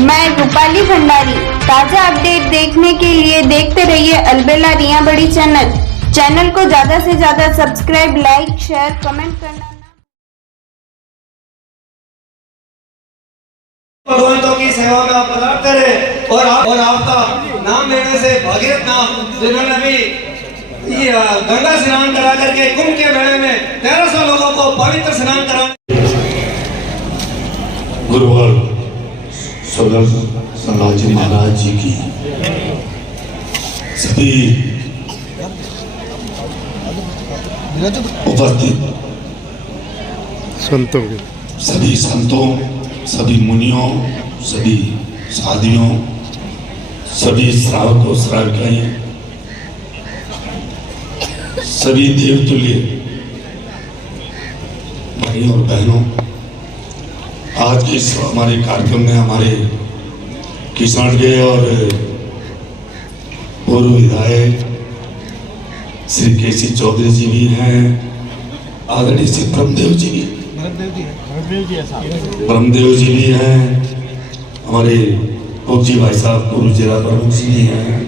मैं रूपाली भंडारी। ताजा अपडेट देखने के लिए देखते रहिए अलबेला रिया बड़ी चैनल को ज्यादा से ज्यादा सब्सक्राइब, लाइक, शेयर, कमेंट करना। भगवंतों की सेवा में आप पदार्थ करें और आपका नाम लेने से भागीरथ नाम जिन्होंने अभी गंगा स्नान करा करके कुंभ के मेले में 1300 लोगों को पवित्र स्नान करा। गुरुवार सदर संभाजी महाराज जी की सभी उपस्थित सभी संतों, सभी मुनियों, सभी साधियों, सभी श्रावकों, श्राविकाएं, सभी देवतुल्य भाइयों और बहनों, आज के इस हमारे कार्यक्रम में हमारे किसान के और पूर्व विधायक श्री केसी चौधरी जी भी हैं, आदरणीय श्री ब्रह्मदेव जी भी हैं, हमारे जी भाई साहब पूर्व जिला प्रमुख जी भी हैं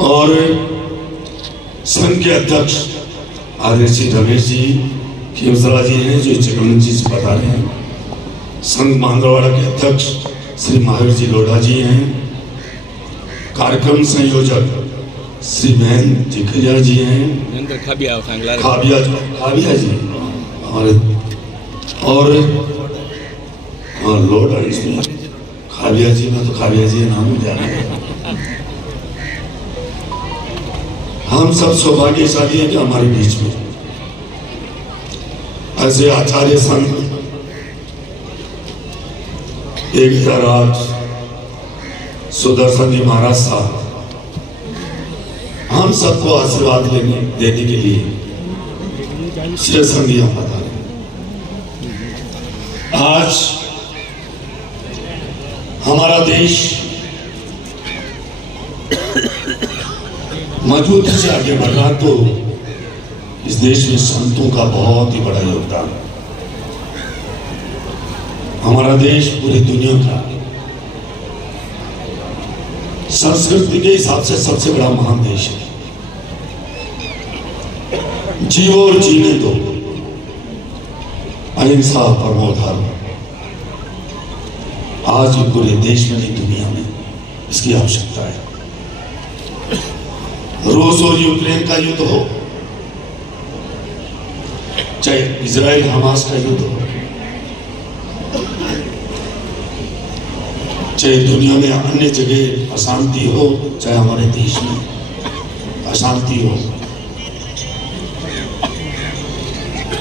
और संघ के अध्यक्ष आदरणीय श्री रमेश जी खेमसरा जी हैं जो चिकन जी से बता रहे हैं, संघ मांगरवाड़ा के अध्यक्ष श्री महावीर जी लोढ़ा जी हैं, कार्यक्रम संयोजक श्री बहन जिखरिया जी हैं, खाबिया जी हमारे और लोढ़ा इसमें खाबिया जी में तो खाबिया जी नाम हो जाना है। हम सब सौभाग्यशाली हैं कि हमारे बीच में ऐसे आचार्य संत 1008 सुदर्शन जी महाराज साहब हम सबको आशीर्वाद देने के लिए शेर संगी हम बता रहे। आज हमारा देश मजबूती से आगे बढ़ रहा, तो इस देश में संतों का बहुत ही बड़ा योगदान। हमारा देश पूरी दुनिया का संस्कृति के हिसाब से सबसे बड़ा महान देश है। जीवो और जीने दो, अहिंसा परमो धर्म। आज भी पूरे देश में नहीं, दुनिया में इसकी आवश्यकता है। रूस और यूक्रेन का युद्ध हो, चाहे इजराइल हमास का युद्ध हो, चाहे दुनिया में अन्य जगह अशांति हो, चाहे हमारे देश में अशांति हो,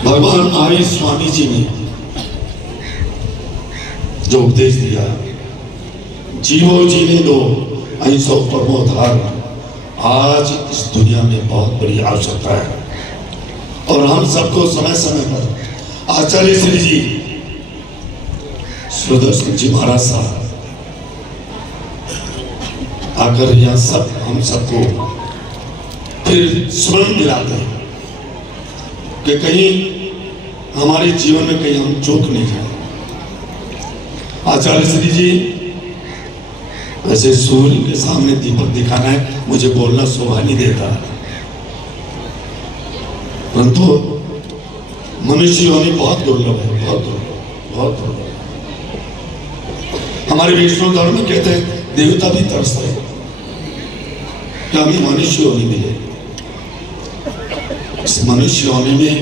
भगवान आर्य स्वामी जी ने जो उपदेश दिया, जीवो जीने दो, अहिंसा परमो धर्म, आज इस दुनिया में बहुत बड़ी आवश्यकता है। और हम सबको समय समय पर आचार्य श्री जी सुदर्शन जी महाराज साहब आकर यहाँ सब हम सबको फिर स्मरण दिलाते हैं कि कहीं हमारे जीवन में कहीं हम चूक नहीं जाए। आचार्य श्री जी वैसे सूर्य के सामने दीपक दिखाना है, मुझे बोलना शोभा नहीं देता, परंतु मनुष्य होनी बहुत दुर्लभ है, बहुत दुर्लभ। हमारे वैष्णव धर्म में कहते हैं देवता भी तरसते हैं कि हमें मनुष्य होनी मिले। इस मनुष्य होने में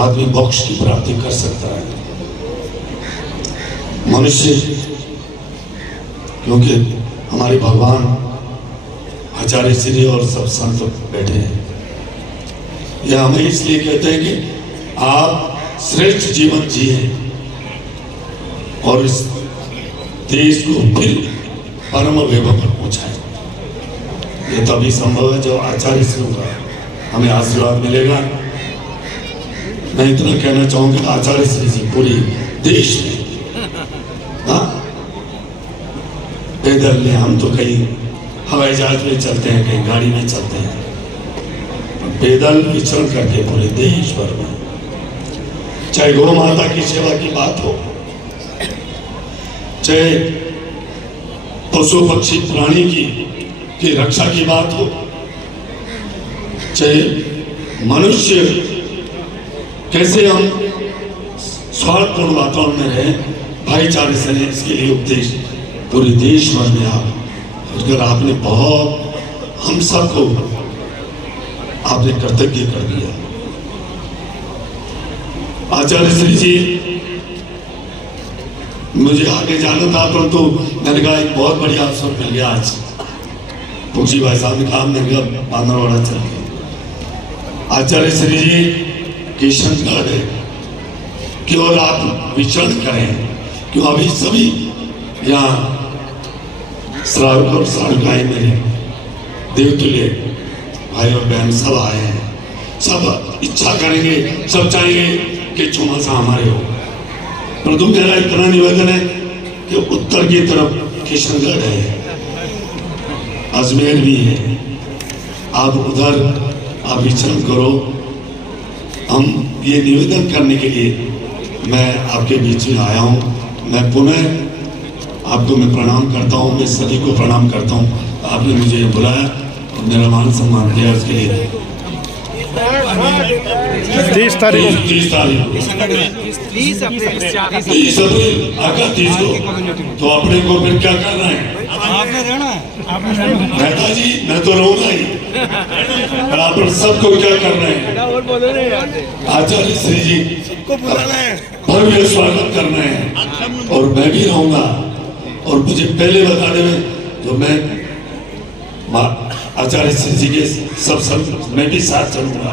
आदमी मोक्ष की प्राप्ति कर सकता है। मनुष्य, क्योंकि हमारे भगवान आचार्य श्री और सब संत बैठे हैं, यह हमें इसलिए कहते हैं कि आप श्रेष्ठ जीवन जिए और इस देश को फिर परम वैभव पर पहुंचाए। ये तभी संभव है जो आचार्य श्री का हमें आशीर्वाद मिलेगा। मैं इतना कहना चाहूंगा, आचार्य श्री जी पूरी देश में पैदल में, हम तो कहीं हवाई जहाज में चलते हैं, कहीं गाड़ी में चलते हैं, पैदल विचरण करके पूरे देश भर में, चाहे गौ माता की सेवा की बात हो, चाहे पशु पक्षी प्राणी की रक्षा की बात हो, चाहे मनुष्य कैसे हम स्वार्थपूर्ण वातावरण में रहे, भाईचारे से रहे, इसके लिए उपदेश पूरे देश भर में अगर आपने बहुत हम सबको आपने कृतज्ञ कर दिया। आचार्य श्री जी, मुझे आगे जाना था परंतु मैंने कहा एक बहुत बढ़िया अवसर मिल गया आज। पुक्षी भाई साहब ने कहा, मैंने कहा बांदरवाड़ा चल के आचार्य श्री जी किशनगढ़ है कि और आप विचरण करें, क्यों अभी सभी यहाँ श्रावक और श्राविकाएं मेरे देवतुल्य भाई और बहन सब आए हैं, सब इच्छा करेंगे, सब चाहेंगे कि चौमासा हमारे हो। परंतु मेरा इतना निवेदन है कि उत्तर की तरफ किशनगढ़ है, अजमेर भी है, आप उधर आप विचरण करो। हम ये निवेदन करने के लिए मैं आपके बीच में आया हूँ। मैं पुनः आपको मैं प्रणाम करता हूँ, मैं सभी को प्रणाम करता हूँ। आपने मुझे बुलाया और मेरा मान सम्मान किया, उसके लिए 30 तारीख 30 अप्रैल आका 30 को तो अपने को फिर क्या करना है? आपने रहना है, मेहता जी मैं तो रहूंगा ही, पर आप सबको क्या करना है? आचार्य श्री जी भव्य स्वागत करना है और मैं भी रहूंगा। और मुझे पहले बताने में जो मैं आचार्य श्री जी के सब मैं भी साथ चलूंगा।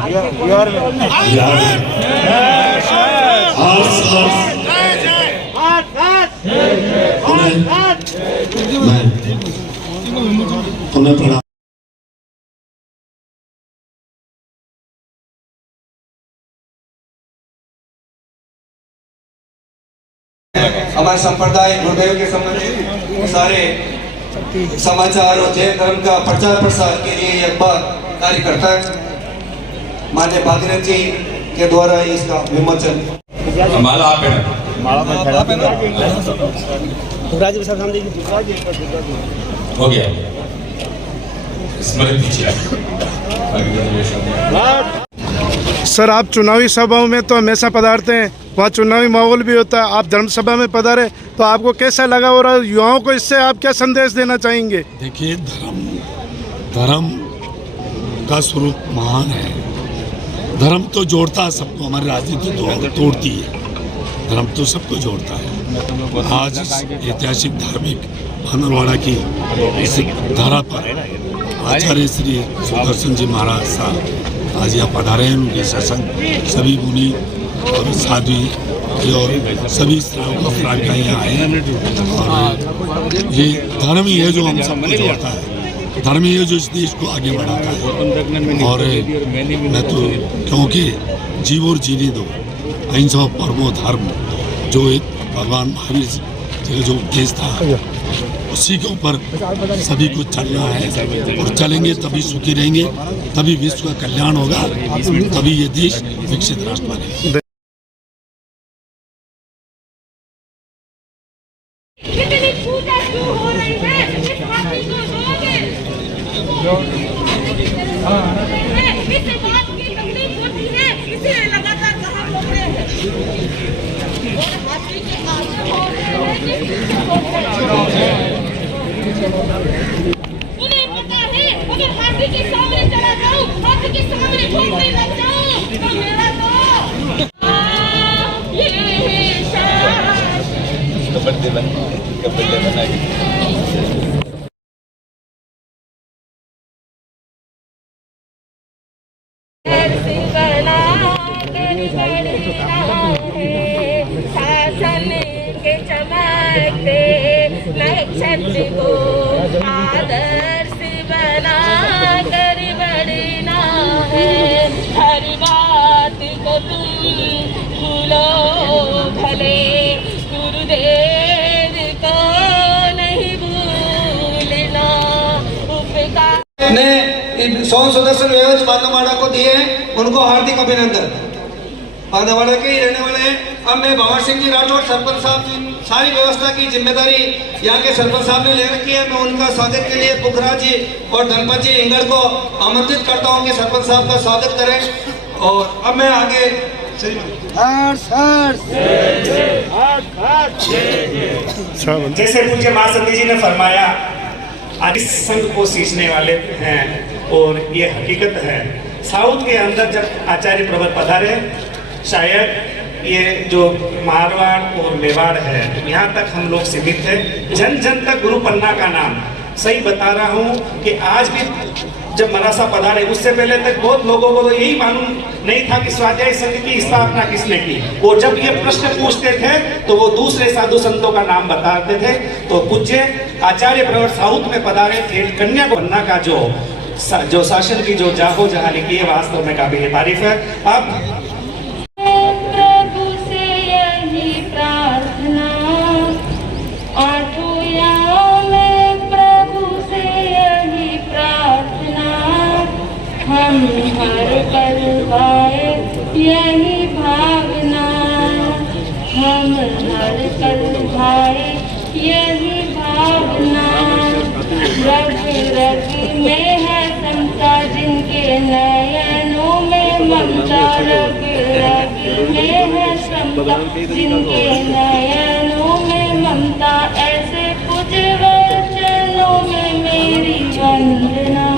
पुनः प्रणाम। हमारे संप्रदाय गुरुदेव के संबंधित सारे समाचार और जैन धर्म का प्रचार प्रसार के लिए यह अखबार कार्य करता है। माननीय भागीरथ जी के द्वारा ही इसका विमोचन माला आप हो गया स्मृति सर आप चुनावी सभाओं में तो हमेशा पधारते हैं, वहाँ चुनावी माहौल भी होता है, आप धर्म सभा में पधारे तो आपको कैसा लगा और युवाओं को इससे आप क्या संदेश देना चाहेंगे? देखिए, धर्म का स्वरूप महान है। धर्म तो जोड़ता है सबको, हमारी राजनीति तो तोड़ती है, धर्म तो सबको जोड़ता है। आज ऐतिहासिक धार्मिक बांदरवाड़ा की इस धरा पर आचार्य श्री सुदर्शन जी महाराज साहब आज यहाँ पधारे हैं। उनके सत्संग सभी मुनि और साध्वी और सभी श्राविकाएं यहाँ आए हैं। और ये धर्म ही है जो हम सबको जोड़ता है, धर्म ही है जो इस देश को आगे बढ़ाता है। और मैं तो क्योंकि जीव और जीने दो, अहिंसा परमो धर्म, जो एक भगवान महावीर जी जो उपदेश था उसी के ऊपर सभी को चलना है। और चलेंगे तभी सुखी रहेंगे, तभी विश्व का कल्याण होगा, तभी ये देश विकसित राष्ट्र बनेगा। कितनी पूजा क्यों हो रही है? इस हाथी को दोगे? इस बात की तकलीफ होती है, इसलिए लगातार कहा लोग रहे हैं। और हाथी के आगे हो रहे हैं, उन्हें पता है अगर हाथी के सामने चला जाऊं, हाथी के सामने घूमने लग जाऊं तो मेरा तो ये शान कपड़े बना शासन के चमकते नक्षत्र को आदर्श बना कर बढ़ना है। हर बात को तुम भूलो भले, गुरुदेव को नहीं भूलना। उपकार ने 100 सदस्य बांदरवाड़ा को दिए, उनको हार्दिक अभिनंदन। पांदावाड़ा के ही रहने वाले हैं। अब मैं भंवर सिंह जी राठौर सरपंच साहब जी सारी व्यवस्था की जिम्मेदारी यहाँ के सरपंच साहब ने ले रखी है। मैं उनका स्वागत के लिए पुखराज जी और धनपत जी इंगड़ को आमंत्रित करता हूँ कि सरपंच साहब का स्वागत करें। और अब मैं आगे जैसे पूज्य महासती जी ने फरमाया, आज इस संघ को सींचने वाले हैं और ये हकीकत है। साउथ के अंदर जब आचार्य प्रवर पधारे, शायद ये जो मारवाड़ और मेवाड़ है यहाँ तक हम लोग सीमित थे। जन जन तक गुरु पन्ना का नाम सही बता रहा हूँ कि आज भी जब मरासा पधारे उससे पहले तक बहुत लोगों को तो यही मालूम नहीं था कि स्वाध्याय संघ की स्थापना किसने की। वो जब ये प्रश्न पूछते थे तो वो दूसरे साधु संतों का नाम बताते थे। तो पूज्य आचार्य प्रवर साउथ में पधारे थे। कन्या पन्ना का जो शासन की जो जाहो जहाँ लिखी है वास्तव में काबिल तारीफ है। अब प्रभु से यही प्रार्थना, आठों याम में प्रभु से यही प्रार्थना, हम हर पल पाए यही भावना, हम हर पल पाए यही भावना। रग रग में है समता जिनके नयनों में ममता, रग रग में है समता जिनके नयनों में ममता, ऐसे कुछ वचनों में मेरी वंदना,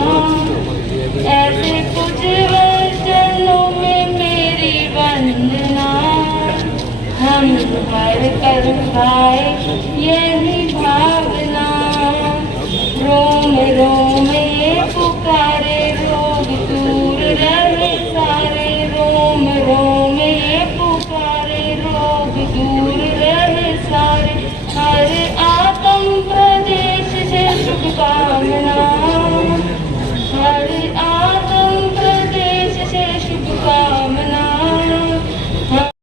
ऐसे कुछ वचनों में मेरी वंदना, हम हर कर पाए यही भावना। रोम रोम ये पुकारे रोग दूर रहे सारे, रोम रोम ये पुकारे रोग दूर रहे सारे, हर आत्म प्रदेश से शुभकामना, हर आत्म प्रदेश से शुभकामना।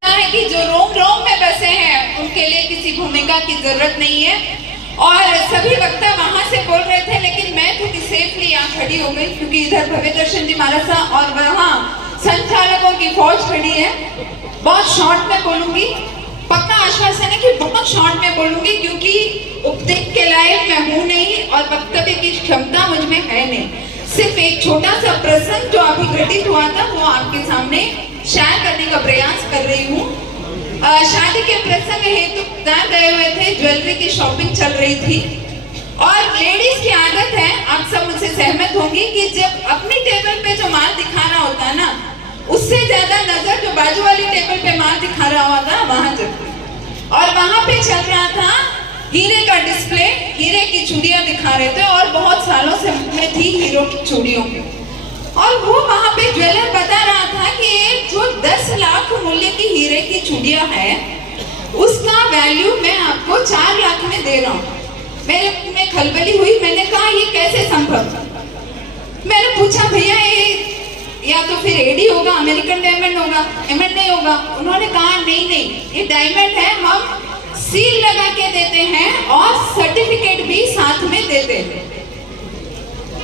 है कि जो रोम रोम में बसे हैं उनके लिए किसी भूमिका की जरूरत नहीं है। और सभी वक्ता वहां से बोल रहे थे लेकिन मैं थोड़ी सेफली यहाँ खड़ी हो गई क्योंकि इधर भव्य दर्शन जी महाराज और वहाँ संचालकों की फौज खड़ी है। बहुत शॉर्ट में बोलूंगी, पक्का आश्वासन है कि बहुत शॉर्ट में बोलूंगी क्योंकि उपदेश के लायक मैं हूँ नहीं और वक्तव्य की क्षमता मुझ में है नहीं। सिर्फ एक छोटा सा प्रसंग जो अभी घटित हुआ था वो आपके सामने शेयर करने का प्रयास कर रही हूँ। शादी के प्रसंग हेतु बाजार गए हुए थे, ज्वेलरी की शॉपिंग चल रही थी और लेडीज की आदत है, आप सब मुझसे सहमत होंगी कि जब अपनी टेबल पे जो माल दिखाना होता है ना उससे ज्यादा नजर जो बाजू वाली टेबल पे माल दिखा रहा होता वहां जब और वहां पे चल रहा था हीरे का डिस्प्ले, हीरे की चूड़ियां दिखा रहे थे और बहुत सालों से में थी हीरो की चूड़ियों की। और वो वहां पे ज्वेलर बता रहा था कि जो 10 लाख मूल्य की हीरे की चूड़ियां है उसका वैल्यू मैं आपको 4 लाख में दे रहा हूँ। मेरे मन में खलबली हुई, मैंने कहा ये कैसे संभव। मैंने पूछा भैया ये या तो फिर एडी होगा, अमेरिकन डायमंड होगा, डायमंड नहीं होगा। उन्होंने कहा नहीं नहीं ये डायमंड है, हम सील लगा के देते हैं और सर्टिफिकेट भी साथ में देते हैं।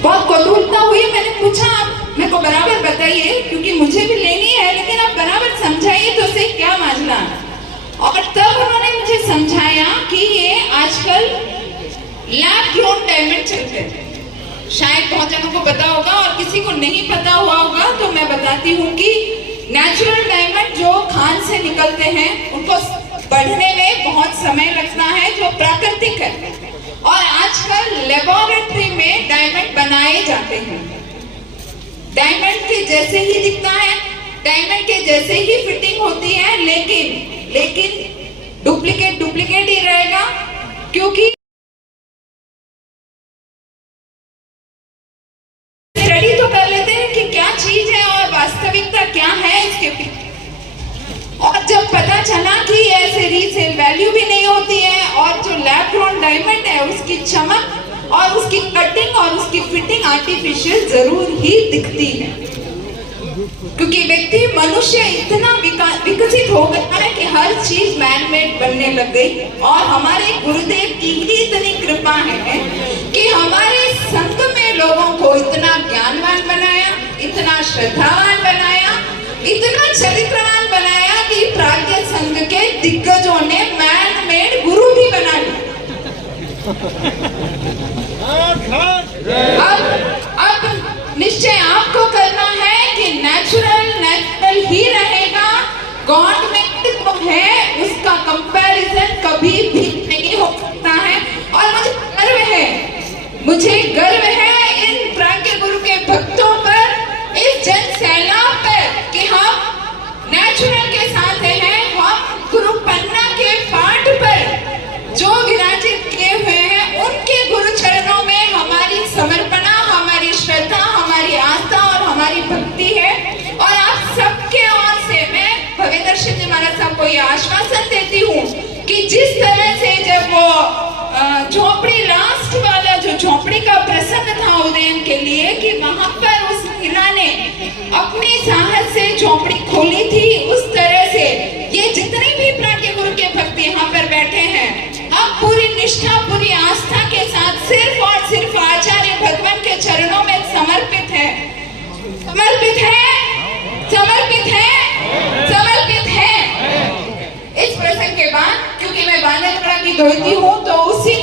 बहुत कौतूहलता हुई, मैंने पूछा आप मेरे को बराबर बताइए क्योंकि मुझे भी लेनी है, लेकिन आप बराबर समझाइए तो उसे क्या माजला। और तब उन्होंने मुझे समझाया कि ये आजकल लैब ग्रोन डायमंड चलते हैं। शायद बहुत जनों को पता होगा और किसी को नहीं पता हुआ होगा तो मैं बताती हूँ कि नेचुरल डायमंड जो खान से निकलते हैं उनको बढ़ने में बहुत समय लगता है, जो प्राकृतिक है। और आजकल लेबोरेटरी में डायमंड बनाए जाते हैं, डायमंड के जैसे ही दिखता है, डायमंड के जैसे ही फिटिंग होती है, लेकिन डुप्लीकेट ही रहेगा क्योंकि स्टडी तो कर लेते हैं कि क्या चीज है और वास्तविकता क्या है इसके पीछे। और जब पता चला कि ऐसे रीसेल वैल्यू भी नहीं होती है और जो लैब ग्रोन डायमंड है उसकी चमक और उसकी कटिंग और उसकी फिटिंग आर्टिफिशियल जरूर ही दिखती है, क्योंकि व्यक्ति मनुष्य इतना विकसित हो गया है कि हर चीज मैनमेड बनने लग गई। और हमारे गुरुदेव की ही इतनी कृपा है कि हमारे संत में लोगों को इतना ज्ञानवान बनाया, इतना श्रद्धावान बनाया, इतना चरित्रवान बनाया संघ के दिग्गजों ने मैन मेड गुरु भी बना लिया। अब निश्चय आपको करना है कि नेचुरल ही रहेगा। गवर्नमेंट जो है उसका कंपैरिजन कभी भी नहीं हो सकता है। और मुझे गर्व है इन प्राज्ञ गुरु के भक्तों पर, इस जन सैलाब पर कि हम नेचुरल के साथ हैं। हम गुरु पन्ना के पाठ पर जो विराजित किए हुए हैं उनके गुरु चरणों में हमारी समर्पणा, हमारी श्रद्धा, हमारी आस्था और हमारी भक्ति है। और आप सबके ओर से मैं भव्य दर्शन जी महाराज साहब को यह आश्वासन देती हूँ कि जिस तरह से जब वो झोपड़ी लास्ट वाला जो झोपड़ी का प्रसंग था उदयन के लिए, कि वहां पर उस महिला ने अपनी साहस से झोपड़ी खोली थी, उस तरह से ये जितने भी प्राज्ञ गुरु के भक्त यहाँ पर बैठे हैं, हम पूरी निष्ठा, पूरी आस्था के साथ सिर्फ और सिर्फ आचार्य भगवान के चरणों में समर्पित है, समर्पित है, समर्पित है, समर्पित है। इस प्रसंग के बाद क्योंकि मैं बांधवगढ़ की धोती हूँ, तो उसी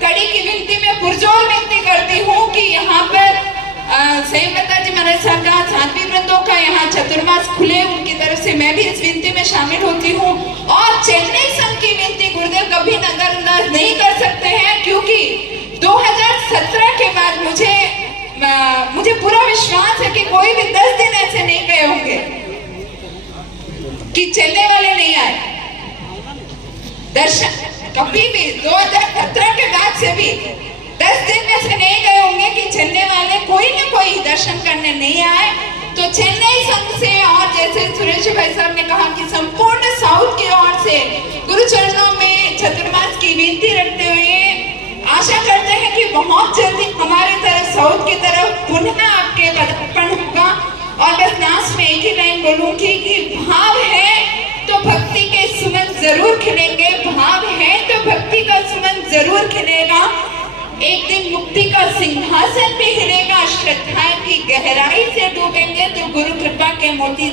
कड़ी की विनती में पुरजोर विनती करती हूँ कि यहाँ पर संयमता जी महाराज साहब का, साध्वी वृंदों का यहाँ चतुर्मास खुले, उनकी तरफ से मैं भी इस विनती में शामिल होती हूँ। और चेन्नई संघ की विनती गुरुदेव कभी नजरअंदाज नहीं कर सकते हैं, क्योंकि 2017 के बाद मुझे पूरा विश्वास है कि कोई भी 10 दिन ऐसे नहीं गए होंगे कि चलने वाले नहीं आए दर्शन। कभी भी 2017 के बाद से भी 10 दिन में से नहीं गए होंगे कि चलने वाले कोई ना कोई दर्शन करने नहीं आए। तो चेन्नई संघ से, और जैसे सुरेश भाई साहब ने कहा कि संपूर्ण साउथ की ओर से गुरु चरणों में चतुर्मास की विनती रखते हुए आशा करते हैं कि बहुत जल्दी हमारे तरफ, साउथ की तरफ पुनः आपके पदार्पण होगा। और बस लास्ट में एक ही लाइन बोलूंगी कि भाव है तो भक्ति के सुमन जरूर खिलेंगे, भाव है तो भक्ति का सुमन जरूर खिलेगा। एक दिन मुक्ति का सिंहासन भी हिलेगा, श्रद्धा की गहराई से डूबेंगे तो गुरु कृपा के मोती